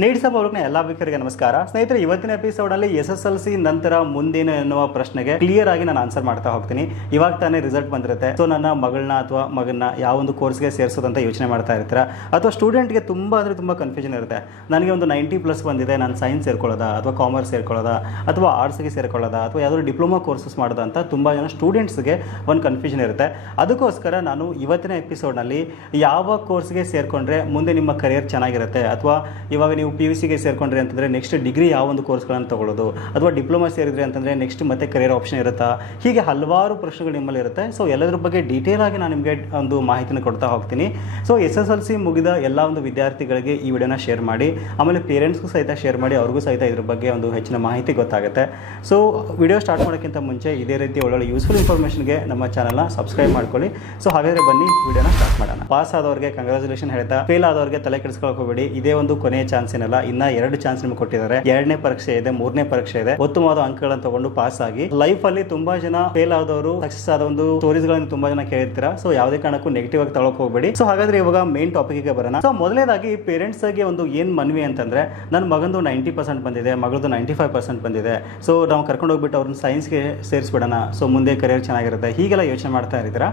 ನೀಡ್ಸಪ್ ಅವ್ರಿಗೆ ಎಲ್ಲ ವೀಕರಿಗೆ ನಮಸ್ಕಾರ. ಸ್ನೇಹಿತರೆ, ಇವತ್ತಿನ ಎಪಿಸೋಡ್ ಅಲ್ಲಿ ಎಸ್ ಎಸ್ ಎಲ್ ಸಿ ನಂತರ ಮುಂದೇನು ಎನ್ನುವ ಪ್ರಶ್ನೆಗೆ ಕ್ಲಿಯರ್ ಆಗಿ ನಾನು ಆನ್ಸರ್ ಮಾಡ್ತಾ ಹೋಗ್ತೀನಿ. ಇವಾಗ ತಾನೇ ರಿಸಲ್ಟ್ ಬಂದಿರುತ್ತೆ. ಸೊ ನನ್ನ ಮಗಳನ್ನ ಅಥವಾ ಮಗನ್ನ ಯಾವ ಒಂದು ಕೋರ್ಸ್ಗೆ ಸೇರಿಸೋದಂತ ಯೋಚನೆ ಮಾಡ್ತಾ ಇರ್ತೀರಾ? ಅಥವಾ ಸ್ಟೂಡೆಂಟ್ಗೆ ತುಂಬ ಅಂದರೆ ತುಂಬ ಕನ್ಫ್ಯೂಷನ್ ಇರುತ್ತೆ. ನನಗೆ ಒಂದು ನೈಂಟಿ ಪ್ಲಸ್ ಬಂದಿದೆ, ನಾನು ಸೈನ್ಸ್ ಸೇರ್ಕೊಳ್ಳೋದಾ? ಅಥವಾ ಕಾಮರ್ಸ್ ಸೇರ್ಕೊಳ್ಳೋದಾ? ಅಥವಾ ಆರ್ಟ್ಸ್ಗೆ ಸೇರ್ಕೊಳ್ಳೋದಾ? ಅಥವಾ ಯಾವ್ದಾದ್ರು ಡಿಪ್ಲೊಮಾ ಕೋರ್ಸಸ್ ಮಾಡೋದಾ ಅಂತ ತುಂಬ ಜನ ಸ್ಟೂಡೆಂಟ್ಸ್ಗೆ ಒಂದು ಕನ್ಫ್ಯೂಷನ್ ಇರುತ್ತೆ. ಅದಕ್ಕೋಸ್ಕರ ನಾನು ಇವತ್ತಿನ ಎಪಿಸೋಡ್ನಲ್ಲಿ ಯಾವ ಕೋರ್ಸ್ಗೆ ಸೇರಿಕೊಂಡ್ರೆ ಮುಂದೆ ನಿಮ್ಮ ಕರಿಯರ್ ಚೆನ್ನಾಗಿರುತ್ತೆ? ಅಥವಾ ಇವಾಗ ನೀವು ಪಿ ಯು ಸಿಗೆ ಸೇರ್ಕೊಂಡ್ರಿ ಅಂತಂದರೆ ನೆಕ್ಸ್ಟ್ ಡಿಗ್ರಿ ಯಾವ ಒಂದು ಕೋರ್ಸ್ಗಳನ್ನು ತಗೊಳ್ಳೋದು ಅಥವಾ ಡಿಪ್ಲೊಮಾ ಸೇರಿದ್ರಿ ಅಂತಂದರೆ ನೆಕ್ಸ್ಟ್ ಮತ್ತೆ ಕರಿಯರ್ ಆಪ್ಷನ್ ಇರುತ್ತಾ? ಹೀಗೆ ಹಲವಾರು ಪ್ರಶ್ನೆಗಳು ನಿಮ್ಮಲ್ಲಿ ಇರುತ್ತೆ. ಸೊ ಎಲ್ಲದ್ರ ಬಗ್ಗೆ ಡೀಟೇಲ್ ಆಗಿ ನಾನು ನಿಮಗೆ ಒಂದು ಮಾಹಿತಿನ ಕೊಡ್ತಾ ಹೋಗ್ತೀನಿ. So S S L C ಮುಗಿದ ಎಲ್ಲ ಒಂದು ವಿದ್ಯಾರ್ಥಿಗಳಿಗೆ ಈ ವಿಡಿಯೋನ ಶೇರ್ ಮಾಡಿ. ಆಮೇಲೆ ಪೇರೆಂಟ್ಸ್ಗೂ ಸಹಿತ ಶೇರ್ ಮಾಡಿ. ಅವ್ರಿಗೂ ಸಹಿತ ಇದ್ರ ಬಗ್ಗೆ ಒಂದು ಹೆಚ್ಚಿನ ಮಾಹಿತಿ ಗೊತ್ತಾಗುತ್ತೆ. ಸೊ ವಿಡಿಯೋ ಸ್ಟಾರ್ಟ್ ಮಾಡೋಕ್ಕಿಂತ ಮುಂಚೆ ಇದೇ ರೀತಿ ಒಳ್ಳೊಳ್ಳೆ ಯೂಸ್ಫುಲ್ ಇನ್ಫಾರ್ಮೇಷನ್ಗೆ ನಮ್ಮ ಚಾನಲ್ನ ಸಬ್ಸ್ಕ್ರೈಬ್ ಮಾಡ್ಕೊಳ್ಳಿ. ಸೊ ಹಾಗಾದರೆ ಬನ್ನಿ, ವಿಡಿಯೋನ ಸ್ಟಾರ್ಟ್ ಮಾಡೋಣ. ಪಾಸ್ ಆದವ್ರಿಗೆ ಕಂಗ್ರಾಚುಲೇಷನ್ ಹೇಳ್ತಾ ಫೇಲ್ ಆದವ್ರಿಗೆ ತಲೆ ಕೆಡಿಸ್ಕೊಳ್ಕೋಬೇಡಿ ಇದೇ ಒಂದು ಕೊನೆಯ ಚಾನ್ಸ್ ಏನಲ್ಲ, ಇನ್ನ ಎರಡು ಚಾನ್ಸ್ ನಿಮ್ಗೆ ಕೊಟ್ಟಿದ್ದಾರೆ. ಎರಡನೇ ಪರೀಕ್ಷೆ ಇದೆ, ಮೂರನೇ ಪರೀಕ್ಷೆ ಇದೆ. ಉತ್ತಮವಾದ ಅಂಕಗಳನ್ನು ತಗೊಂಡು ಪಾಸ್ ಆಗಿ. ಲೈಫ್ ಅಲ್ಲಿ ತುಂಬಾ ಜನ ಫೇಲ್ ಆದವರು ಸಕ್ಸಸ್ ಆದ ಒಂದು ಸ್ಟೋರೀಸ್ಗಳನ್ನು ತುಂಬಾ ಜನ ಕೇಳಿರ್ತೀರಾ ಸೊ ಯಾವುದೇ ಕಾರಣಕ್ಕೂ ನೆಗೆಟಿವ್ ಆಗಿ ತಗೊಳಕ್ ಹೋಗಬೇಡಿ. ಸೊ ಹಾಗಾದ್ರೆ ಇವಾಗ ಮೇನ್ ಟಾಪಿಕ್ಗೆ ಬರೋಣ. ಸೊ ಮೊದಲನೇದಾಗಿ ಪೇರೆಂಟ್ಸ್ಗೆ ಒಂದು ಏನ್ ಮನವಿ ಅಂತಂದ್ರೆ ನನ್ನ ಮಗಂದು ನೈಂಟಿ ಪರ್ಸೆಂಟ್ ಬಂದಿದೆ, ಮಗಳದು ನೈಂಟಿ ಫೈವ್ ಪರ್ಸೆಂಟ್ ಬಂದಿದೆ. ಸೊ ನಾವು ಕರ್ಕೊಂಡು ಹೋಗ್ಬಿಟ್ಟು ಅವ್ರನ್ನ ಸೈನ್ಸ್ಗೆ ಸೇರಿಸ್ಬಿಡೋಣ. ಸೊ ಮುಂದೆ ಕರಿಯರ್ ಚೆನ್ನಾಗಿರುತ್ತೆ. ಹೀಗೆಲ್ಲ ಯೋಚನೆ ಮಾಡ್ತಾ ಇರ್ತೀರಾ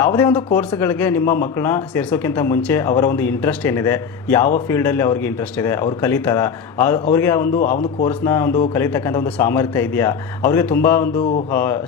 ಯಾವುದೇ ಒಂದು ಕೋರ್ಸ್ಗಳಿಗೆ ನಿಮ್ಮ ಮಕ್ಕಳನ್ನ ಸೇರಿಸೋಕ್ಕಿಂತ ಮುಂಚೆ ಅವರ ಒಂದು ಇಂಟ್ರೆಸ್ಟ್ ಏನಿದೆ? ಯಾವ ಫೀಲ್ಡಲ್ಲಿ ಅವ್ರಿಗೆ ಇಂಟ್ರೆಸ್ಟ್ ಇದೆ? ಅವ್ರು ಕಲಿತಾರ. ಅವ್ರಿಗೆ ಆ ಒಂದು ಆ ಒಂದು ಕೋರ್ಸ್ನ ಒಂದು ಕಲಿತಕ್ಕಂಥ ಒಂದು ಸಾಮರ್ಥ್ಯ ಇದೆಯಾ? ಅವ್ರಿಗೆ ತುಂಬ ಒಂದು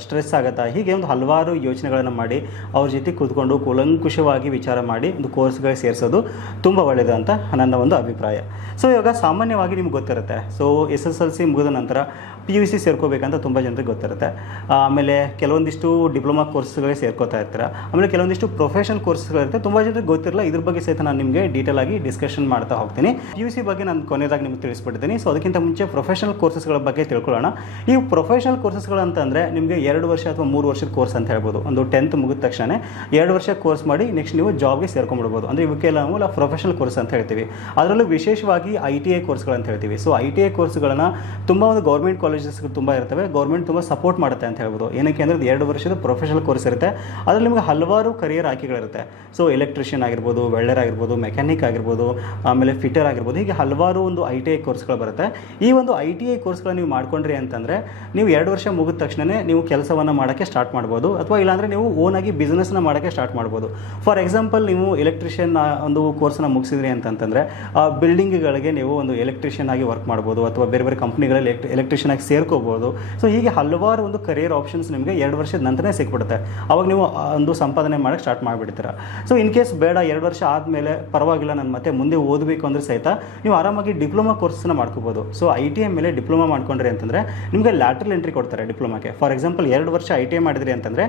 ಸ್ಟ್ರೆಸ್ ಆಗುತ್ತಾ? ಹೀಗೆ ಒಂದು ಹಲವಾರು ಯೋಚನೆಗಳನ್ನು ಮಾಡಿ, ಅವ್ರ ಜೊತೆ ಕೂತ್ಕೊಂಡು ಕುಲಂಕುಷವಾಗಿ ವಿಚಾರ ಮಾಡಿ ಒಂದು ಕೋರ್ಸ್ಗಳಿಗೆ ಸೇರಿಸೋದು ತುಂಬ ಒಳ್ಳೆಯದು ಅಂತ ನನ್ನ ಒಂದು ಅಭಿಪ್ರಾಯ. ಸೊ ಇವಾಗ ಸಾಮಾನ್ಯವಾಗಿ ನಿಮ್ಗೆ ಗೊತ್ತಿರುತ್ತೆ. So S S L C ಮುಗಿದ ನಂತರ ಪಿ ಯು ಸಿ ಸೇರ್ಕೋಬೇಕಂತ ತುಂಬ ಜನರಿಗೆ ಗೊತ್ತಿರುತ್ತೆ. ಆಮೇಲೆ ಕೆಲವೊಂದಿಷ್ಟು ಡಿಪ್ಲೊಮಾ ಕೋರ್ಸ್ಗಳೇ ಸೇರ್ಕೋತಾ ಇರ್ತಾರೆ. ಆಮೇಲೆ ಕೆಲವೊಂದಿಷ್ಟು ಪ್ರೊಫೆಷನಲ್ ಕೋರ್ಸ್ಗಳಿರುತ್ತೆ. ತುಂಬ ಜನರಿಗೆ ಗೊತ್ತಿರಲ್ಲ, ಇದ್ರ ಬಗ್ಗೆ ಸಹಿತ ನಾನು ನಿಮಗೆ ಡೀಟೇಲ್ ಆಗಿ ಡಿಸ್ಕಷನ್ ಮಾಡ್ತಾ ಹೋಗ್ತೀನಿ. ಪಿ ಯು ಸಿ ಬಗ್ಗೆ ನಾನು ಕೊನೆಯದಾಗಿ ನಿಮ್ಗೆ ತಿಳಿಸ್ಬಿಡ್ತೀನಿ. ಸೊ ಅದಕ್ಕಿಂತ ಮುಂಚೆ ಪ್ರೊಫೆಷನಲ್ ಕೋರ್ಸಸ್ಗಳ ಬಗ್ಗೆ ತಿಳ್ಕೊಳ್ಳೋಣ. ಈ ಪ್ರೊಫೆಷನಲ್ ಕೋರ್ಸಸ್ಗಳು ಅಂತಂದರೆ ನಿಮಗೆ ಎರಡು ವರ್ಷ ಅಥವಾ ಮೂರು ವರ್ಷದ ಕೋರ್ಸ್ ಅಂತ ಹೇಳ್ಬೋದು. ಒಂದು ಟೆಂತ್ ಮುಗಿದ ತಕ್ಷಣ ಎರಡು ವರ್ಷ ಕೋರ್ಸ್ ಮಾಡಿ ನೆಕ್ಸ್ಟ್ ನೀವು ಜಾಬ್ಗೆ ಸೇರ್ಕೊಂಡ್ಬಿಡ್ಬೋದು. ಅಂದರೆ ಇವಕ್ಕೆಲ್ಲ ನಾವು ಪ್ರೊಫೆಷನಲ್ ಕೋರ್ಸ್ ಅಂತ ಹೇಳ್ತೀವಿ. ಅದರಲ್ಲೂ ವಿಶೇಷವಾಗಿ ಐ ಟಿ ಐ ಕೋರ್ಸ್ಗಳಂತ ಹೇಳ್ತೀವಿ. ಸೊ ಐ ಟಿ ಐ ಕೋರ್ಸ್ಗಳನ್ನು ತುಂಬ ಒಂದು ಗೌರ್ಮೆಂಟ್ ಕಾಲೇಜಸ್ ತುಂಬ ಇರ್ತವೆ. ಗೌರ್ಮೆಂಟ್ ತುಂಬ ಸಪೋರ್ಟ್ ಮಾಡುತ್ತೆ ಅಂತ ಹೇಳ್ಬೋದು. ಏನಕ್ಕೆ ಅಂದರೆ ಎರಡು ವರ್ಷದ ಪ್ರೊಫೆಷನಲ್ ಕೋರ್ಸ್ ಇರುತ್ತೆ. ಅದರಲ್ಲಿ ನಿಮಗೆ ಹಲವಾರು ಕರಿಯರ್ ಆಯ್ಕೆಗಳಿರುತ್ತೆ ಸೊ ಎಲೆಕ್ಟ್ರಿಷಿಯನ್ ಆಗಿರ್ಬೋದು ವೆಲ್ಡರ್ ಆಗಿರ್ಬೋದು ಮೆಕ್ಯಾನಿಕ್ ಆಗಿರ್ಬೋದು, ಆಮೇಲೆ ಫಿಟರ್ ಆಗಿರ್ಬೋದು, ಹೀಗೆ ಹಲವಾರು ಒಂದು ಐ ಟಿ ಐ ಕೋರ್ಸ್ಗಳು ಬರುತ್ತೆ. ಈ ಒಂದು ಐ ಟಿ ಐ ಕೋರ್ಸ್ಗಳನ್ನ ನೀವು ಮಾಡ್ಕೊಂಡ್ರಿ ಅಂತಂದರೆ, ನೀವು ಎರಡು ವರ್ಷ ಮುಗಿದ ತಕ್ಷಣವೇ ನೀವು ಕೆಲಸವನ್ನು ಮಾಡೋಕ್ಕೆ ಸ್ಟಾರ್ಟ್ ಮಾಡ್ಬೋದು. ಅಥವಾ ಇಲ್ಲಾಂದರೆ ನೀವು ಓನಾಗಿ ಬಿಸ್ನೆಸ್ನ ಮಾಡೋಕ್ಕೆ ಸ್ಟಾರ್ಟ್ ಮಾಡ್ಬೋದು. ಫಾರ್ ಎಕ್ಸಾಂಪಲ್ ನೀವು ಎಲೆಕ್ಟ್ರಿಷಿಯನ್ ಒಂದು ಕೋರ್ಸನ್ನ ಮುಗಿಸಿದ್ರಿ ಅಂತಂತಂದರೆ, ಆ ಬಿಲ್ಡಿಂಗ್ಗಳಿಗೆ ನೀವು ಒಂದು ಎಲೆಕ್ಟ್ರಿಷಿಯನ್ ಆಗಿ ವರ್ಕ್ ಮಾಡ್ಬೋದು. ಅಥವಾ ಬೇರೆ ಬೇರೆ ಕಂಪ್ನಿಗಳಲ್ಲಿ ಎಲೆಕ್ಟ್ರಿಷಿಯನ್ ಆಗಿ ಸೇರ್ಕೋಬೋದು. ಸೊ ಹೀಗೆ ಹಲವಾರು ಒಂದು ಕರಿಯರ್ ಆಪ್ಷನ್ಸ್ ನಿಮಗೆ ಎರಡು ವರ್ಷದ ನಂತರನೇ ಸಿಕ್ಬಿಡುತ್ತೆ. ಅವಾಗ ನೀವು ಒಂದು ಸಂಪಾದನೆ ಮಾಡೋಕ್ಕೆ ಸ್ಟಾರ್ಟ್ ಮಾಡಿಬಿಡ್ತೀರ. ಸೊ ಇನ್ ಕೇಸ್ ಬೇಡ, ಎರಡು ವರ್ಷ ಆದಮೇಲೆ ಪರವಾಗಿಲ್ಲ, ನಾನು ಮತ್ತೆ ಮುಂದೆ ಓದಬೇಕು ಅಂದರೆ ಸಹಿತ ನೀವು ಆರಾಮಾಗಿ ಡಿಪ್ಲೊಮಾ ಕೋರ್ಸ್ನ ಮಾಡ್ಕೋಬೋದು. ಸೊ ಐ ಟಿ ಐ ಮೇಲೆ ಡಿಪ್ಲೊಮಾ ಮಾಡ್ಕೊಂಡ್ರಿ ಅಂತಂದರೆ ನಿಮಗೆ ಲ್ಯಾಟ್ರಲ್ ಎಂಟ್ರಿ ಕೊಡ್ತಾರೆ ಡಿಪ್ಲೊಮಾಗೆ ಫಾರ್ ಎಕ್ಸಾಂಪಲ್ ಎರಡು ವರ್ಷ ಐ ಟಿ ಐ ಮಾಡಿದ್ರಿ ಅಂತಂದರೆ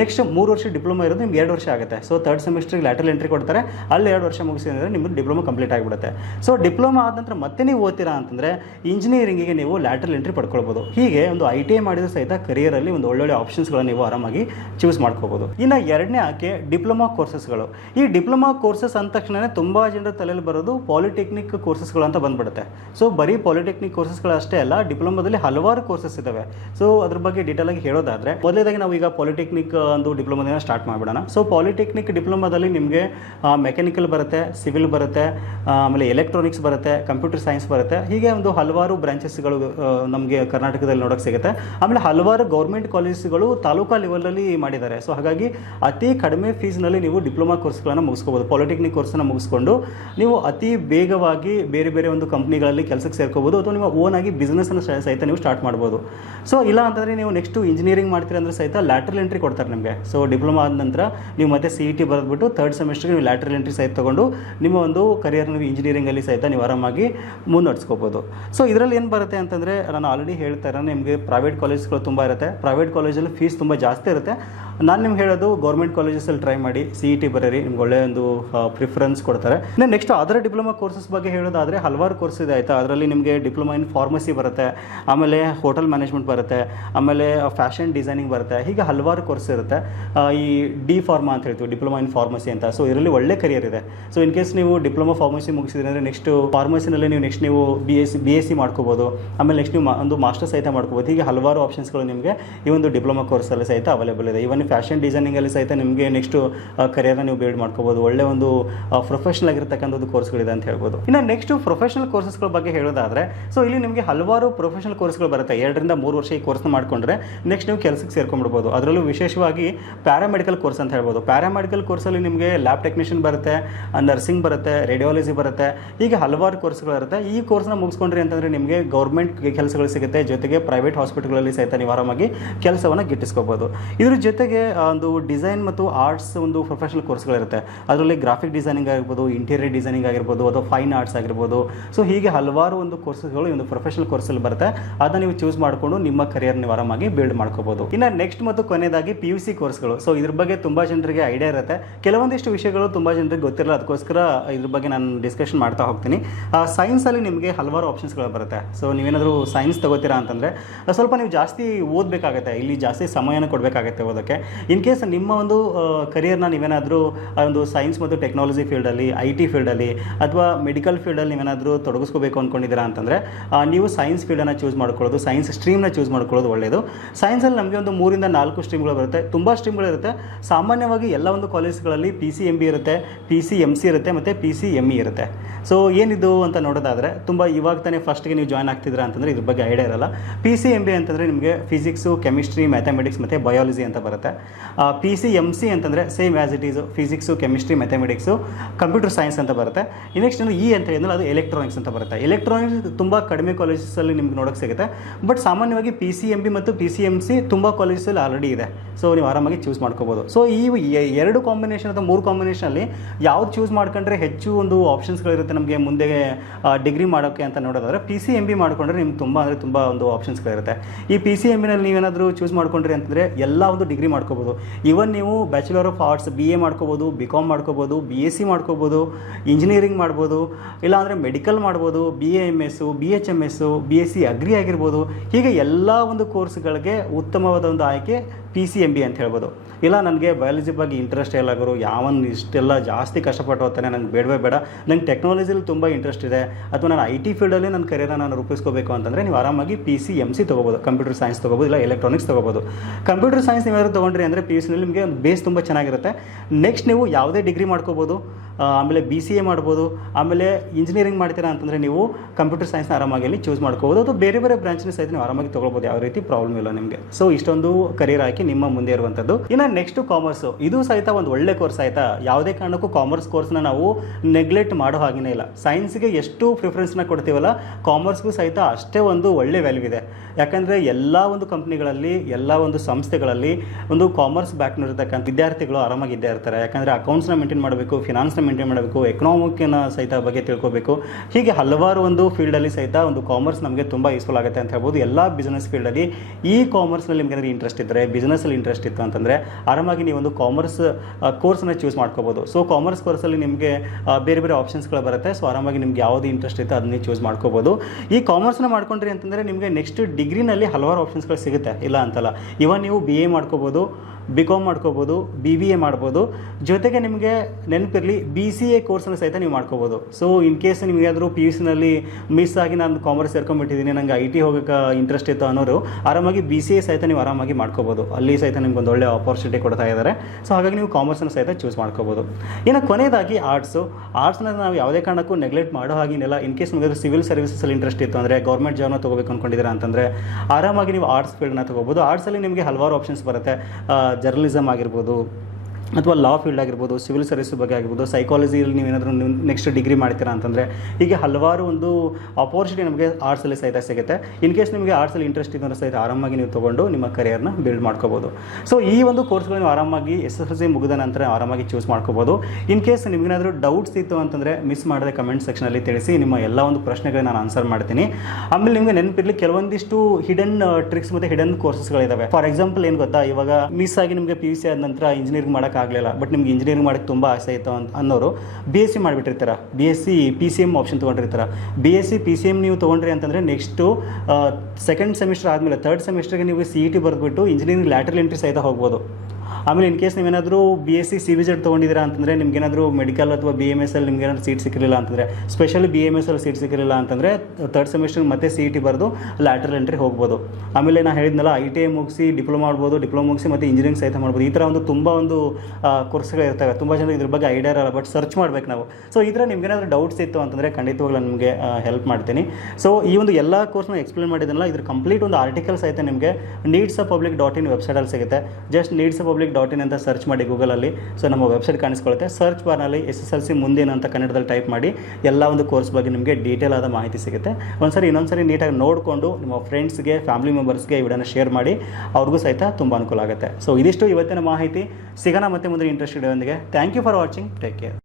ನೆಕ್ಸ್ಟ್ ಮೂರು ವರ್ಷ ಡಿಪ್ಲೊಮಾ ಇರೋದು ನಿಮ್ಗೆ ಎರಡು ವರ್ಷ ಆಗುತ್ತೆ. ಸೊ ತರ್ಡ್ ಸೆಮಿಸ್ಟ್ರಿಗೆ ಲ್ಯಾಟ್ರಲ್ ಎಂಟ್ರಿ ಕೊಡ್ತಾರೆ. ಅಲ್ಲಿ ಎರಡು ವರ್ಷ ಮುಗಿಸಿ ಅಂದರೆ ನಿಮ್ಮದು ಡಿಪ್ಲೊಮಾ ಕಂಪ್ಲೀಟ್ ಆಗಿಬಿಡುತ್ತೆ. ಸೊ ಡಿಪ್ಲೊಮಾ ಆದ ನಂತರ ಮತ್ತೆ ನೀವು ಓದ್ತೀರಾ ಅಂತಂದರೆ ಇಂಜಿನಿಯರಿಂಗಿಗೆ ನೀವು ಲ್ಯಾಟ್ರಲ್ ಎಂಟ್ರಿ ಪಡ್ಕೊಳ್ಬೋದು ಹೀಗೆ ಒಂದು ಐ ಟಿ ಐ ಮಾಡಿದ ಸಹಿತ ಕರಿಯರಲ್ಲಿ ಒಂದು ಒಳ್ಳೊಳ್ಳೆ ಆಪ್ಷನ್ಸ್ಗಳನ್ನು ನೀವು ಆರಾಮಾಗಿ ಚೂಸ್ ಮಾಡ್ಕೋಬೋದು ಇನ್ನು ಎರಡನೇ ಆಕೆ ಡಿಪ್ಲೊಮಾ ಕೋರ್ಸಸ್ಗಳು ಈ ಡಿಪ್ಲೊಮಾ ಕೋರ್ಸಸ್ ಅಂದ ತಕ್ಷಣವೇ ತುಂಬ ಜನರ ತಲೆಯಲ್ಲಿ ಬರೋದು ಪಾಲಿಟೆಕ್ನಿಕ್ ಕೋರ್ಸಸ್ಗಳು ಅಂತ ಬಂದ್ಬಿಡುತ್ತೆ. ಸೊ ಬರೀ ಪಾಲಿಟೆಕ್ನಿಕ್ ಕೋರ್ಸಸ್ಗಳು ಅಷ್ಟೇ ಅಲ್ಲ ಡಿಪ್ಲೊಮಾದಲ್ಲಿ ಹಲವಾರು ಕೋರ್ಸಸ್ ಇದಾವೆ. ಸೊ ಅದ್ರ ಬಗ್ಗೆ ಡೀಟೇಲ್ ಆಗಿ ಹೇಳೋದಾದ್ರೆ ಮೊದಲೇದಾಗಿ ನಾವು ಈಗ ಪಾಲಿಟೆಕ್ನಿಕ್ ಒಂದು ಡಿಪ್ಲೊಮಾದಿಂದ ಸ್ಟಾರ್ಟ್ ಮಾಡಿಬಿಡೋಣ. ಸೊ ಪಾಲಿಟೆಕ್ನಿಕ್ ಡಿಪ್ಲೊಮಾದಲ್ಲಿ ನಿಮಗೆ ಮೆಕ್ಯಾನಿಕಲ್ ಬರುತ್ತೆ ಸಿವಿಲ್ ಬರುತ್ತೆ ಆಮೇಲೆ ಎಲೆಕ್ಟ್ರಾನಿಕ್ಸ್ ಬರುತ್ತೆ ಕಂಪ್ಯೂಟರ್ ಸೈನ್ಸ್ ಬರುತ್ತೆ. ಹೀಗೆ ಒಂದು ಹಲವಾರು ಬ್ರಾಂಚಸ್ಗಳು ನಮಗೆ ಕರ್ನಾಟಕದಲ್ಲಿ ನೋಡೋಕೆ ಸಿಗುತ್ತೆ. ಆಮೇಲೆ ಹಲವಾರು ಗೌರ್ಮೆಂಟ್ ಕಾಲೇಜ್ಗಳು ತಾಲೂಕಾ ಲೆವೆಲಲ್ಲಿ ಮಾಡಿದ್ದಾರೆ. ಸೊ ಹಾಗಾಗಿ ಅತಿ ಕಡಿಮೆ ಫೀಸ್ನಲ್ಲಿ ನೀವು ಡಿಪ್ಲೊಮಾ ಕೋರ್ಸ್ಗಳನ್ನು ಮುಗಿಸ್ಕೋಬೋದು. ಪಾಲಿಟೆಕ್ನಿಕ್ ಕೋರ್ಸನ್ನು ಮುಗಿಸ್ಕೊಂಡು ನೀವು ಅತಿ ಬೇಗವಾಗಿ ಬೇರೆ ಬೇರೆ ಒಂದು ಕಂಪ್ನಿಗಳಲ್ಲಿ ಕೆಲಸಕ್ಕೆ ಸೇರ್ಕೋಬೋದು ಅಥವಾ ನಿಮ್ಮ ಓನ್ ಆಗಿ ಬಿಸ್ನೆಸ್ನ ಸಹಿತ ನೀವು ಸ್ಟಾರ್ಟ್ ಮಾಡ್ಬೋದು. ಸೊ ಇಲ್ಲ ಅಂತಂದರೆ ನೀವು ನೆಕ್ಸ್ಟು ಇಂಜಿನಿಯರಿಂಗ್ ಮಾಡ್ತೀರಿ ಅಂದರೆ ಸಹಿತ ಲ್ಯಾಟ್ರಲ್ ಎಂಟ್ರಿ ಕೊಡ್ತಾರೆ ನಿಮಗೆ. ಸೊ ಡಿಪ್ಲೊಮಾ ಆದ ನಂತರ ನೀವು ಮತ್ತೆ ಸಿ ಇ ಟಿ ಬರೆದ್ಬಿಟ್ಟು ತರ್ಡ್ ಸೆಮಿಸ್ಟರ್ಗೆ ನೀವು ಲ್ಯಾಟ್ರಲ್ ಎಂಟ್ರಿ ಸಹಿತ ತಗೊಂಡು ನಿಮ್ಮ ಒಂದು ಕರಿಯರ್ ನೀವು ಇಂಜಿನಿಯರಿಂಗಲ್ಲಿ ಸಹಿತ ನೀವು ಆರಾಮಾಗಿ ಮುನ್ನಡೆಸ್ಕೋಬೋದು. ಸೊ ಇದರಲ್ಲಿ ಏನು ಬರುತ್ತೆ ಅಂತಂದರೆ ನಾನು ಆಲ್ರೆಡಿ ಹೇಳ್ತಾ ಇರೋಣ ನಿಮಗೆ ಪ್ರೈವೇಟ್ ಕಾಲೇಜ್ಗಳು ತುಂಬ ಇರುತ್ತೆ. ಪ್ರೈವೇಟ್ ಕಾಲೇಜಲ್ಲಿ ಫೀಸ್ ತುಂಬ ಜಾಸ್ತಿ ಇರುತ್ತೆ. ನಾನು ನಿಮ್ಗೆ ಹೇಳೋದು ಗೌರ್ಮೆಂಟ್ ಕಾಲೇಜಸಲ್ಲಿ ಟ್ರೈ ಮಾಡಿ ಸಿ ಇ ಟಿ ಬರೀರಿ, ನಿಮ್ಗೆ ಒಳ್ಳೆಯ ಒಂದು ಪ್ರಿಫರೆನ್ಸ್ ಕೊಡ್ತಾರೆ. ನೆನ್ ನೆಕ್ಸ್ಟ್ ಅದರ ಡಿಪ್ಲೊಮಾ ಕೋರ್ಸಸ್ ಬಗ್ಗೆ ಹೇಳೋದಾದರೆ ಹಲವಾರು ಕೋರ್ಸ್ ಇದೆ ಆಯಿತಾ? ಅದರಲ್ಲಿ ನಿಮಗೆ ಡಿಪ್ಲೊಮಾ ಇನ್ ಫಾರ್ಮಸಿ ಬರುತ್ತೆ, ಆಮೇಲೆ ಹೋಟೆಲ್ ಮ್ಯಾನೇಜ್ಮೆಂಟ್ ಬರುತ್ತೆ, ಆಮೇಲೆ ಫ್ಯಾಷನ್ ಡಿಸೈನಿಂಗ್ ಬರುತ್ತೆ, ಹೀಗೆ ಹಲವಾರು ಕೋರ್ಸ್ ಇರುತ್ತೆ. ಈ ಡಿ ಫಾರ್ಮಾ ಅಂತ ಹೇಳ್ತೀವಿ ಡಿಪ್ಲೊಮಾ ಇನ್ ಫಾರ್ಮಸಿ ಅಂತ. ಸೊ ಇದರಲ್ಲಿ ಒಳ್ಳೆ ಕರಿಯರ್ ಇದೆ. ಸೊ ಇನ್ ಕೇಸ್ ನೀವು ಡಿಪ್ಲೊಮಾ ಫಾರ್ಮಸಿ ಮುಗಿಸಿದ್ರೆ ಅಂದರೆ ನೆಕ್ಸ್ಟ್ ಫಾರ್ಮಸಿನಲ್ಲಿ ನೀವು ನೆಕ್ಸ್ಟ್ ನೀವು B S B S C ಮಾಡ್ಕೋಬೋದು. ಆಮೇಲೆ ನೆಕ್ಸ್ಟ್ ನೀವು ಒಂದು ಮಾಸ್ಟರ್ ಸಹಿತ ಮಾಡ್ಕೋಬೋದು. ಹೀಗೆ ಹಲವಾರು ಆಪ್ಷನ್ಸ್ಗಳು ನಿಮಗೆ ಈ ಒಂದು ಡಿಪ್ಲೊಮಾ ಕೋರ್ಸಲ್ಲಿ ಸಹಿತ ಅವೈಲೇಬಲ್ ಇದೆ. ಇವನ್ ಫ್ಯಾಷನ್ ಡಿಸೈನಿಂಗಲ್ಲಿ ಸಹಿತ ನಿಮಗೆ ನೆಕ್ಸ್ಟು ಕರಿಯರ್ನ ನೀವು ಬಿಲ್ಡ್ ಮಾಡ್ಕೋಬೋದು. ಒಳ್ಳೆ ಒಂದು ಪ್ರೊಫೆಷನಲ್ ಆಗಿರ್ತಕ್ಕಂಥದ್ದು ಕೋರ್ಸ್ಗಳಿದೆ ಅಂತ ಹೇಳ್ಬೋದು. ಇನ್ನು ನೆಕ್ಸ್ಟ್ ಪ್ರೊಫೆಷನಲ್ ಕೋರ್ಸಸ್ಗಳ ಬಗ್ಗೆ ಹೇಳೋದಾದ್ರೆ ಸೊ ಇಲ್ಲಿ ನಿಮಗೆ ಹಲವಾರು ಪ್ರೊಫೆಷನಲ್ ಕೋರ್ಸ್ಗಳು ಬರುತ್ತೆ. ಎರಡರಿಂದ ಮೂರು ವರ್ಷ ಈ ಕೋರ್ಸ್ನ ಮಾಡ್ಕೊಂಡ್ರೆ ನೆಕ್ಸ್ಟ್ ನೀವು ಕೆಲಸಕ್ಕೆ ಸೇರ್ಕೊಂಡ್ಬಿಡ್ಬೋದು. ಅದರಲ್ಲೂ ವಿಶೇಷವಾಗಿ ಪ್ಯಾರಾಮೆಡಿಕಲ್ ಕೋರ್ಸ್ ಅಂತ ಹೇಳ್ಬೋದು. ಪ್ಯಾರಾಮೆಡಿಕಲ್ ಕೋರ್ಸಲ್ಲಿ ನಿಮಗೆ ಲ್ಯಾಬ್ ಟೆಕ್ನಿಷಿಯನ್ ಬರುತ್ತೆ ನರ್ಸಿಂಗ್ ಬರುತ್ತೆ ರೇಡಿಯಾಲಜಿ ಬರುತ್ತೆ, ಹೀಗೆ ಹಲವಾರು ಕೋರ್ಸ್ಗಳು ಇರುತ್ತೆ. ಈ ಕೋರ್ಸ್ನ ಮುಗಿಸ್ಕೊಂಡ್ರಿ ಅಂತಂದರೆ ನಿಮಗೆ ಗೌರ್ಮೆಂಟ್ ಕೆಲಸಗಳು ಸಿಗುತ್ತೆ. ಜೊತೆಗೆ ಪ್ರೈವೇಟ್ ಹಾಸ್ಪಿಟಲ್ಗಳಲ್ಲಿ ಸಹಿತ ನೀವು ಆರಾಮಾಗಿ ಕೆಲಸವನ್ನು ಗಿಟ್ಟಿಸ್ಕೋಬೋದು. ಇದ್ರ ಜೊತೆಗೆ ಆ, ಒಂದು ಡಿಸೈನ್ ಮತ್ತು ಆರ್ಟ್ಸ್ ಒಂದು ಪ್ರೊಫೆಷನಲ್ ಕೋರ್ಸ್ಗಳಿರುತ್ತೆ. ಅದರಲ್ಲಿ ಗ್ರಾಫಿಕ್ ಡಿಸೈನಿಂಗ್ ಆಗಿರ್ಬೋದು ಇಂಟೀರಿಯರ್ ಡಿಸೈನಿಂಗ್ ಆಗಿರ್ಬೋದು ಅಥವಾ ಫೈನ್ ಆರ್ಟ್ಸ್ ಆಗಿರ್ಬೋದು. ಸೊ ಹೀಗೆ ಹಲವಾರು ಒಂದು ಕೋರ್ಸಸ್ಗಳು ಒಂದು ಪ್ರೊಫೆಷನಲ್ ಕೋರ್ಸಲ್ಲಿ ಬರುತ್ತೆ. ಅದನ್ನ ನೀವು ಚೂಸ್ ಮಾಡಿಕೊಂಡು ನಿಮ್ಮ ಕರಿಯರ್ ಆರಾಮಾಗಿ ಬಿಲ್ಡ್ ಮಾಡ್ಕೋಬಹುದು ಇನ್ನು ನೆಕ್ಸ್ಟ್ ಮತ್ತು ಕೊನೆಯದಾಗಿ ಪಿ ಯು ಸಿ ಕೋರ್ಸ್ಗಳು. ಸೊ ಇದ್ರ ಬಗ್ಗೆ ತುಂಬ ಜನರಿಗೆ ಐಡಿಯಾ ಇರುತ್ತೆ. ಕೆಲವೊಂದಿಷ್ಟು ವಿಷಯಗಳು ತುಂಬ ಜನರಿಗೆ ಗೊತ್ತಿರಲ್ಲ. ಅದಕ್ಕೋಸ್ಕರ ಇದ್ರ ಬಗ್ಗೆ ನಾನು ಡಿಸ್ಕಷನ್ ಮಾಡ್ತಾ ಹೋಗ್ತೀನಿ. ಸೈನ್ಸಲ್ಲಿ ನಿಮಗೆ ಹಲವಾರು ಆಪ್ಷನ್ಸ್ಗಳು ಬರುತ್ತೆ. ಸೊ ನೀವೇನಾದರೂ ಸೈನ್ಸ್ ತಗೋತೀರಾ ಅಂತಂದರೆ ಸ್ವಲ್ಪ ನೀವು ಜಾಸ್ತಿ ಓದಬೇಕಾಗತ್ತೆ. ಇಲ್ಲಿ ಜಾಸ್ತಿ ಸಮಯನ ಕೊಡಬೇಕಾಗತ್ತೆ ಓದೋಕ್ಕೆ. ಇನ್ ಕೇಸ್ ನಿಮ್ಮ ಒಂದು ಕರಿಯರ್ನ ನೀವೇನಾದರೂ ಒಂದು ಸೈನ್ಸ್ ಮತ್ತು ಟೆಕ್ನಾಲಜಿ ಫೀಲ್ಡಲ್ಲಿ ಐ ಟಿ ಫೀಲ್ಡಲ್ಲಿ ಅಥವಾ ಮೆಡಿಕಲ್ ಫೀಲ್ಡಲ್ಲಿ ನೀವೇನಾದರೂ ತೊಡಗಿಸ್ಕೋಬೇಕು ಅಂದ್ಕೊಂಡಿದ್ದೀರಾ ಅಂತಂದರೆ ನೀವು ಸೈನ್ಸ್ ಫೀಲ್ಡನ್ನು ಚೂಸ್ ಮಾಡ್ಕೊಳ್ಳೋದು ಸೈನ್ಸ್ ಸ್ಟ್ರೀಮ್ನ ಚೂಸ್ ಮಾಡ್ಕೊಳ್ಳೋದು ಒಳ್ಳೆಯದು ಸೈನ್ಸಲ್ಲಿ ನಮಗೆ ಒಂದು ಮೂರಿಂದ ನಾಲ್ಕು ಸ್ಟ್ರೀಮ್ಗಳು ಬರುತ್ತೆ. ತುಂಬ ಸ್ಟ್ರೀಮ್ಗಳಿರುತ್ತೆ ಸಾಮಾನ್ಯವಾಗಿ ಎಲ್ಲ ಒಂದು ಕಾಲೇಜ್ಗಳಲ್ಲಿ ಪಿ ಸಿ ಎಂ ಬಿ ಇರುತ್ತೆ ಪಿ ಸಿ ಎಂ ಸಿ ಇರುತ್ತೆ, ಮತ್ತು ಪಿ ಸಿ ಎಂ ಇ ಇರುತ್ತೆ. ಸೊ ಏನಿದು ಅಂತ ನೋಡೋದಾದರೆ, ತುಂಬ ಇವಾಗ ತಾನೇ ಫಸ್ಟ್ಗೆ ನೀವು ಜಾಯ್ನ್ ಆಗ್ತಿದ್ದೀರಾ ಅಂತಂದರೆ ಇದ್ರ ಬಗ್ಗೆ ಐಡಿಯಾ ಇರಲ್ಲ. ಪಿ ಸಿ ಎಂ ಬಿ ಅಂತಂದರೆ ನಿಮಗೆ ಫಿಸಿಕ್ಸು ಕೆಮಿಸ್ಟ್ರಿ ಮ್ಯಾಥಮೆಟಿಕ್ಸ್ ಮತ್ತು ಬಯಾಲಜಿ ಅಂತ ಬರುತ್ತೆ. ಪಿ ಸಿ ಎಂ ಸಿ ಅಂತಂದರೆ same as it is physics chemistry mathematics computer science ಅಂತ ಬರುತ್ತೆ. ನೆಕ್ಸ್ಟ್ ಏನು ಇ ಅಂತ ಹೇಳಿದ್ರೆ ಅದು ಎಲೆಕ್ಟ್ರಾನಿಕ್ಸ್ ಅಂತ ಬರುತ್ತೆ. ಎಲೆಕ್ಟ್ರಾನಿಕ್ಸ್ ತುಂಬ ಕಡಿಮೆ ಕಾಲೇಜಸಲ್ಲಿ ನಿಮ್ಗೆ ನೋಡೋಕ್ಕೆ ಸಿಗುತ್ತೆ. ಬಟ್ ಸಾಮಾನ್ಯವಾಗಿ ಪಿ ಸಿ ಎಂ ಬಿ ಮತ್ತು ಪಿ ಸಿ ಎಂ ಸಿ ತುಂಬ ಕಾಲೇಜಸಲ್ಲಿ ಆಲ್ರೆಡಿ ಇದೆ. ಸೊ ನೀವು ಆರಾಮಾಗಿ ಚೂಸ್ ಮಾಡ್ಕೋಬೋದು. ಸೊ ಈ ಎರಡು ಕಾಂಬಿನೇಷನ್ ಅಥವಾ ಮೂರು ಕಾಂಬಿನೇಷನಲ್ಲಿ ಯಾವ್ದು ಚೂಸ್ ಮಾಡ್ಕೊಂಡ್ರೆ ಹೆಚ್ಚು ಒಂದು ಆಪ್ಷನ್ಸ್ಗಳಿರುತ್ತೆ ನಮಗೆ ಮುಂದೆ ಡಿಗ್ರಿ ಮಾಡೋಕ್ಕೆ ಅಂತ ನೋಡೋದಾದ್ರೆ ಪಿ ಸಿ ಎಂ ಬಿ ಮಾಡ್ಕೊಂಡ್ರೆ ನಿಮ್ಗೆ ತುಂಬ ಅಂದರೆ ತುಂಬ ಒಂದು ಆಪ್ಷನ್ಸ್ಗಳಿರುತ್ತೆ ಈ ಪಿ ಸಿ ಎಂ ಬಿನಲ್ಲಿ ನೀವೇನಾದರೂ ಚೂಸ್ ಮಾಡ್ಕೊಂಡ್ರಿ ಅಂತಂದರೆ, ಎಲ್ಲ ಒಂದು ಡಿಗ್ರಿ ಮಾಡ್ಕೋಬೋದು. ಇವನ್ ನೀವು bachelor of arts B A ಮಾಡ್ಕೋಬೋದು ಬಿ ಕಾಮ್ ಮಾಡ್ಕೋಬೋದು ಬಿ ಎಸ್ ಸಿ ಮಾಡ್ಕೋಬೋದು ಇಂಜಿನಿಯರಿಂಗ್ ಮಾಡ್ಬೋದು, ಇಲ್ಲಾಂದರೆ ಮೆಡಿಕಲ್ ಮಾಡ್ಬೋದು B A M S B H M S B S C agri ಆಗಿರ್ಬೋದು. ಹೀಗೆ ಎಲ್ಲ ಒಂದು ಕೋರ್ಸ್ಗಳಿಗೆ ಉತ್ತಮವಾದ ಒಂದು ಆಯ್ಕೆ ಪಿ ಸಿ ಎಂ ಬಿ ಅಂತ ಹೇಳ್ಬೋದು. ಇಲ್ಲ, ನನಗೆ ಬಯಾಲಜಿ ಬಗ್ಗೆ ಇಂಟ್ರೆಸ್ಟ್ ಇಲ್ಲ ಗುರು. ಇಷ್ಟೆಲ್ಲ ಜಾಸ್ತಿ ಕಷ್ಟಪಟ್ಟು ಹೋಗ್ತಾನೆ ನಂಗೆ ಬೇಡವೇ ಬೇಡ. ನಂಗೆ ಟೆಕ್ನಾಲಜಿಲಿ ತುಂಬ ಇಂಟ್ರೆಸ್ಟ್ ಇದೆ. ಅಥವಾ ನಾನು ಐ ಟಿ ಫೀಲ್ಡಲ್ಲಿ ನನ್ನ ಕರಿಯರ್ನ ನಾನು ರೂಪಿಸ್ಕೋಬೇಕು ಅಂತಂದರೆ ನೀವು ಆರಾಮಾಗಿ ಪಿ ಸಿ ಎಂ ಸಿ ತೊಗೋಬೋದು. ಕಂಪ್ಯೂಟರ್ ಸೈನ್ಸ್ ತೊಗೋಬೋದು, ಇಲ್ಲ ಎಲೆಕ್ಟ್ರಾನಿಕ್ಸ್ ತೊಗೋಬೋದು. ಕಂಪ್ಯೂಟರ್ ಸೈನ್ಸ್ ನೀವೇನಾದ್ರು ತೊಗೊಂಡ್ರಿ ಅಂದರೆ ಪಿ ಯು ಸಿನಲ್ಲಿ ನಿಮಗೆ ಒಂದು ಬೇಸ್ ತುಂಬ ಚೆನ್ನಾಗಿರುತ್ತೆ. ನೆಕ್ಸ್ಟ್ ನೀವು ಯಾವುದೇ ಡಿಗ್ರಿ ಮಾಡ್ಕೋಬೋದು. ಆಮೇಲೆ ಬಿ ಸಿ ಎ ಮಾಡ್ಬೋದು. ಆಮೇಲೆ ಇಂಜಿನಿಯರಿಂಗ್ ಮಾಡ್ತೀರಾ ಅಂತಂದರೆ ನೀವು ಕಂಪ್ಯೂಟರ್ ಸೈನ್ಸ್ನ ಆರಾಮಾಗಿ ಇಲ್ಲಿ ಚೂಸ್ ಮಾಡ್ಕೋಬೋದು. ಅಥವಾ ಬೇರೆ ಬೇರೆ ಬ್ರಾಂಚ್ನ ಸಹಿತ ನೀವು ಆರಾಮಾಗಿ ತೊಗೊಳ್ಬೋದು. ಯಾವ ರೀತಿ ಪ್ರಾಬ್ಲಮ್ ಇಲ್ಲ ನಿಮಗೆ. ಸೊ ಇಷ್ಟೊಂದು ಕರಿಯರ್ ಆಯ್ಕೆ ನಿಮ್ಮ ಮುಂದೆ ಇರುವಂಥದ್ದು ಇನ್ನು ನೆಕ್ಸ್ಟ್ ಕಾಮರ್ಸ್ ಇದು ಸಹಿತ ಒಂದು ಒಳ್ಳೆ ಕೋರ್ಸ್ ಆಯಿತಾ? ಯಾವುದೇ ಕಾರಣಕ್ಕೂ ಕಾಮರ್ಸ್ ಕೋರ್ಸ್ನ ನಾವು ನೆಗ್ಲೆಕ್ಟ್ ಮಾಡೋ ಹಾಗೇ ಇಲ್ಲ. ಸೈನ್ಸ್ಗೆ ಎಷ್ಟು ಪ್ರಿಫರೆನ್ಸ್ನ ಕೊಡ್ತೀವಲ್ಲ ಕಾಮರ್ಸ್ಗೂ ಸಹಿತ ಅಷ್ಟೇ ಒಂದು ಒಳ್ಳೆ ವ್ಯಾಲ್ಯೂ ಇದೆ. ಯಾಕಂದರೆ ಎಲ್ಲ ಒಂದು ಕಂಪ್ನಿಗಳಲ್ಲಿ ಎಲ್ಲ ಒಂದು ಸಂಸ್ಥೆಗಳಲ್ಲಿ ಒಂದು ಕಾಮರ್ಸ್ ಬ್ಯಾಕ್ನಲ್ಲಿರ್ತಕ್ಕಂಥ ವಿದ್ಯಾರ್ಥಿಗಳು ಆರಾಮಾಗಿ ಇದ್ದೇ ಇರ್ತಾರೆ. ಯಾಕಂದರೆ ಅಕೌಂಟ್ಸ್ನ ಮೇಂಟೈನ್ ಮಾಡಬೇಕು ಫಿನಾನ್ಸ್ನ ಮೇಂಟೈನ್ ಮಾಡಬೇಕು ಎಕನಾಮಿಕ್ನ ಸಹಿತ ಬಗ್ಗೆ ತಿಳ್ಕೊಬೇಕು. ಹೀಗೆ ಹಲವಾರು ಒಂದು ಫೀಲ್ಡಲ್ಲಿ ಸಹಿತ ಒಂದು ಕಾಮರ್ಸ್ ನಮಗೆ ತುಂಬ ಯೂಸ್ಫುಲ್ ಆಗುತ್ತೆ ಅಂತ ಹೇಳ್ಬೋದು. ಎಲ್ಲ ಬಿಸ್ನೆಸ್ ಫೀಲ್ಡಲ್ಲಿ ಈ ಕಾಮರ್ಸ್ನಲ್ಲಿ ನಿಮ್ಗೆ ಏನಾದರೂ ಇಂಟ್ರೆಸ್ಟ್ ಇದ್ದರೆ ಬಿಸ್ನೆಸ್ಸಲ್ಲಿ ಇಂಟ್ರೆಸ್ಟ್ ಇತ್ತು ಅಂತಂದರೆ, ಆರಾಮಾಗಿ ನೀವು ಒಂದು ಕಾಮರ್ಸ್ ಕೋರ್ಸನ್ನ ಚೂಸ್ ಮಾಡ್ಕೋಬೋದು. ಸೊ ಕಾಮರ್ಸ್ ಕೋರ್ಸಲ್ಲಿ ನಿಮಗೆ ಬೇರೆ ಬೇರೆ ಆಪ್ಷನ್ಸ್ಗಳು ಬರುತ್ತೆ. ಸೊ ಆರಾಮಾಗಿ ನಿಮ್ಗೆ ಯಾವುದು ಇಂಟ್ರೆಸ್ಟ್ ಇತ್ತು ಅದನ್ನೇ ಚೂಸ್ ಮಾಡ್ಕೋಬೋದು. ಈ ಕಾಮರ್ಸ್ನ ಮಾಡ್ಕೊಂಡ್ರಿ ಅಂತಂದರೆ ನಿಮಗೆ ನೆಕ್ಸ್ಟ್ ಡಿಗ್ರಿನಲ್ಲಿ ಹಲವಾರು ಆಪ್ಷನ್ಸ್ಗಳು ಸಿಗುತ್ತೆ. ಇಲ್ಲ ಅಂತಲ್ಲ. ಇವನ್ ನೀವು ಬಿ ಎ ಮಾಡ್ಕೋಬೋದು ಬಿ ಕಾಮ್ ಮಾಡ್ಕೋಬೋದು ಬಿ ಬಿ ಎ ಮಾಡ್ಬೋದು. ಜೊತೆಗೆ ನಿಮಗೆ ನೆನಪಿರಲಿ ಬಿ ಸಿ ಎ ಕೋರ್ಸನ್ನು ಸಹಿತ ನೀವು ಮಾಡ್ಕೋಬೋದು. ಸೊ ಇನ್ ಕೇಸ್ ನಿಮಗಾದರೂ ಪಿ ಯು ಸಿನಲ್ಲಿ ಮಿಸ್ ಆಗಿ ನಾನು ಕಾಮರ್ಸ್ ಸೇರ್ಕೊಂಡ್ಬಿಟ್ಟಿದ್ದೀನಿ ನನಗೆ ಐ ಟಿ ಹೋಗೋಕ್ಕೆ ಇಂಟ್ರೆಸ್ಟ್ ಇತ್ತು ಅನ್ನೋರು, ಆರಾಮಾಗಿ ಬಿ ಸಿ ಎ ಸಹಿತ ನೀವು ಆರಾಮಾಗಿ ಮಾಡ್ಕೋಬೋದು. ಅಲ್ಲಿ ಸಹಿತ ನಿಮ್ಗೊಂದು ಒಳ್ಳೆ ಆಪರ್ಚುನಿಟಿ ಕೊಡ್ತಾ ಇದ್ದಾರೆ. ಸೊ ಹಾಗಾಗಿ ನೀವು ಕಾಮರ್ಸನ್ನು ಸಹಿತ ಚೂಸ್ ಮಾಡ್ಕೋಬೋದು. ಇನ್ನು ಕೊನೆಯದಾಗಿ ಆರ್ಟ್ಸು ಆರ್ಟ್ಸ್ನ ನಾವು ಯಾವುದೇ ಕಾರಣಕ್ಕೂ ನೆಗ್ಲೆಕ್ಟ್ ಮಾಡೋ ಹಾಗೇನಿಲ್ಲ ಇನ್ ಕೇಸ್ ನಿಮಗೆ ಸಿವಿಲ್ ಸರ್ವಿಸಸಲ್ಲಿ ಇಂಟ್ರೆಸ್ಟ್ ಇತ್ತು ಅಂದರೆ ಗೌರ್ಮೆಂಟ್ ಜಾಬ್ನ ತೊಗೋಬೇಕು ಅಂದ್ಕೊಂಡಿದ್ದೀರಾ ಅಂತಂದರೆ, ಆರಾಮಾಗಿ ನೀವು ಆರ್ಟ್ಸ್ ಫೀಲ್ಡ್ನ ತೊಗೋಬೋದು. ಆರ್ಟ್ಸಲ್ಲಿ ನಿಮಗೆ ಹಲವಾರು ಆಪ್ಷನ್ಸ್ ಬರುತ್ತೆ. ಜರ್ನಲಿಸಮ್ ಆಗಿರ್ಬೋದು ಅಥವಾ ಲಾ ಫೀಲ್ಡ್ ಆಗಿರ್ಬೋದು ಸಿವಿಲ್ ಸರ್ವಿಸ್ ಬಗ್ಗೆ ಆಗಿರ್ಬೋದು ಸೈಕಾಲಜಿಯಲ್ಲಿ ನೀವೇನಾದರೂ ನೆಕ್ಸ್ಟ್ ಡಿಗ್ರಿ ಮಾಡ್ತೀರಾ ಅಂತಂದರೆ, ಹೀಗೆ ಹಲವಾರು ಒಂದು ಅಪೋರ್ಚುನಿಟಿ ನಮಗೆ ಆರ್ಟ್ಸಲ್ಲಿ ಸಹಿತ ಸಿಗುತ್ತೆ. ಇನ್ ಕೇಸ್ ನಿಮಗೆ ಆರ್ಟ್ಸಲ್ಲಿ ಇಂಟ್ರೆಸ್ಟ್ ಇದ್ದರೆ ಸಹಿತ ಆರಾಮಾಗಿ ನೀವು ತೊಗೊಂಡು ನಿಮ್ಮ ಕರಿಯರ್ನ ಬಿಲ್ಡ್ ಮಾಡ್ಕೋಬೋದು. ಸೊ ಈ ಒಂದು ಕೋರ್ಸ್ಗಳು ನೀವು ಆರಾಮಾಗಿ ಎಸ್ ಎಸ್ ಎಲ್ ಸಿ ಮುಗಿದ ನಂತರ ಆರಾಮಾಗಿ ಚೂಸ್ ಮಾಡ್ಕೋಬೋದು. ಇನ್ ಕೇಸ್ ನಿಮಗೇನಾದರೂ ಡೌಟ್ಸ್ ಇತ್ತು ಅಂತಂದರೆ ಮಿಸ್ ಮಾಡದೆ ಕಮೆಂಟ್ ಸೆಕ್ಷನಲ್ಲಿ ತಿಳಿಸಿ, ನಿಮ್ಮ ಎಲ್ಲ ಒಂದು ಪ್ರಶ್ನೆಗಳನ್ನ ನಾನು ಆನ್ಸರ್ ಮಾಡ್ತೀನಿ. ಆಮೇಲೆ ನಿಮಗೆ ನೆನಪಿರಲಿ, ಕೆಲವೊಂದಿಷ್ಟು ಹಿಡನ್ ಟ್ರಿಕ್ಸ್ ಮತ್ತು ಹಿಡನ್ ಕೋರ್ಸಸ್ಗಳಿದ್ದಾವೆ ಫಾರ್ ಎಕ್ಸಾಂಪಲ್ ಏನು ಗೊತ್ತಾ? ಇವಾಗ ಮಿಸ್ ಆಗಿ ನಿಮಗೆ ಪಿ ಯು ಸಿ ಆದ ನಂತರ ಇಂಜಿನಿಯರಿಂಗ್ ಮಾಡೋಕ್ಕಾಗಲಿಲ್ಲ ಬಟ್ ನಿಮ್ಗೆ ಇಂಜಿನಿಯರಿಂಗ್ ಮಾಡೋಕ್ಕೆ ತುಂಬ ಆಸೆ ಇತ್ತು ಅಂತ ಅನ್ನೋರು B S C ಮಾಡಿಬಿಟ್ಟಿರ್ತಾರೆ. B S C P C M option ತೊಗೊಂಡಿರ್ತಾರೆ. B S C P C M ನೀವು ತೊಗೊಂಡ್ರಿ ಅಂತಂದರೆ ನೆಕ್ಸ್ಟು ಸೆಕೆಂಡ್ ಸೆಮಿಸ್ಟರ್ ಆದಮೇಲೆ ತರ್ಡ್ ಸೆಮಿಸ್ಟರ್ಗೆ ನೀವು ಸಿ ಇ ಟಿ ಬರೆದ್ಬಿಟ್ಟು ಇಂಜಿನಿಯರಿಂಗ್ ಲ್ಯಾಟ್ರಲ್ ಎಂಟ್ರಿ ಸಹಿತ ಹೋಗ್ಬೋದು. ಆಮೇಲೆ ಇನ್ ಕೇಸ್ ನೀವೇನಾದರೂ B S C C V Z ತೊಗೊಂಡಿದ್ದೀರಾ ಅಂತಂದರೆ ನಿಮ್ಗೇನಾದರೂ ಮೆಡಿಕಲ್ ಅಥವಾ ಬಿ ಎಂ ಎಸ್ ಅಲ್ಲಿ ನಿಮ್ಗೆ ಏನಾದರೂ ಸೀಟ್ ಸಿಕ್ಕಿರಲಿಲ್ಲ ಅಂತಂದರೆ ಸ್ಪೆಷಲಿ ಬಿ ಎಂ ಎಸ್ ಅಲ್ಲಿ ಸೀಟ್ ಸಿಕ್ಕಿರಲಿಲ್ಲ ಅಂತಂದರೆ ತರ್ಡ್ ಸೆಮಿಸ್ಟರ್ ಮತ್ತೆ ಸಿ ಇ ಟಿ ಬರೆದು ಲ್ಯಾಟ್ರಲ್ ಎಂಟ್ರಿ ಹೋಗ್ಬೋದು. ಆಮೇಲೆ ನಾನು ಹೇಳಿದ್ನಲ್ಲ ಐ ಟಿ ಐ ಮುಗಿಸಿ ಡಿಪ್ಲೊಮಾ ಮಾಡ್ಬೋದು ಡಿಪ್ಲೊಮಾ ಮುಗಿಸಿ ಮತ್ತು ಇಂಜಿನಿಯರಿಂಗ್ ಸಹಿತ ಮಾಡ್ಬೋದು. ಈ ಥರ ಒಂದು ತುಂಬ ಒಂದು ಕೋರ್ಸ್ಗಳು ಇರ್ತವೆ. ತುಂಬ ಜನ ಇದ್ರ ಬಗ್ಗೆ ಐಡಿಯಾ ಇರಲ್ಲ ಬಟ್ ಸರ್ಚ್ ಮಾಡ್ಬೇಕು ನಾವು. ಸೊ ಈ ಥರ ನಿಮ್ಗೇನಾದರೂ ಡೌಟ್ಸ್ ಇತ್ತು ಅಂತಂದರೆ ಖಂಡಿತವಾಗ್ಲೂ ನಿಮಗೆ ಹೆಲ್ಪ್ ಮಾಡ್ತೀನಿ. ಸೊ ಈ ಒಂದು ಎಲ್ಲ ಕೋರ್ಸ್ನ ಎಕ್ಸ್ಪ್ಲೇನ್ ಮಾಡಿದ್ನಲ್ಲ ಇದ್ರ ಕಂಪ್ಲೀಟ್ ಒಂದು ಆರ್ಟಿಕಲ್ ಸಹಿತ ನಿಮಗೆ needs a public dot in ವೆಬ್ಸೈಟಲ್ಲಿ ಸಿಗುತ್ತೆ. Just needs a public dot in ಅಂತ ಸರ್ಚ್ ಮಾಡಿ ಗೂಗಲಲ್ಲಿ ಸೊ ನಮ್ಮ ವೆಬ್ಸೈಟ್ ಕಾಣಿಸ್ಕೊಳ್ಳುತ್ತೆ. ಸರ್ಚ್ ಬಾರ್ನಲ್ಲಿ ಎಸ್ ಎಸ್ ಎಲ್ ಸಿ ಮುಂದಿನ ಅಂತ ಕನ್ನಡದಲ್ಲಿ ಟೈಪ್ ಮಾಡಿ. ಎಲ್ಲ ಒಂದು ಕೋರ್ಸ್ ಬಗ್ಗೆ ನಿಮಗೆ ಡೀಟೇಲ್ ಆದ ಮಾಹಿತಿ ಸಿಗುತ್ತೆ. ಒಂದ್ಸರಿ ಇನ್ನೊಂದ್ಸರಿ ನೀಟಾಗಿ ನೋಡಿಕೊಂಡು ನಿಮ್ಮ ಫ್ರೆಂಡ್ಸ್ಗೆ ಫ್ಯಾಮಿಲಿ ಮೆಂಬರ್ಸ್ಗೆ ಈ ಶೇರ್ ಮಾಡಿ. ಅವ್ರಿಗೂ ಸಹಿತ ತುಂಬ ಅನುಕೂಲ ಆಗುತ್ತೆ. ಸೊ ಇದಿಷ್ಟು ಇವತ್ತಿನ ಮಾಹಿತಿ. ಸಿಗೋಣ ಮತ್ತೆ ಮುಂದೆ interest ಇಡೋದೊಂದಿಗೆ thank you for watching take care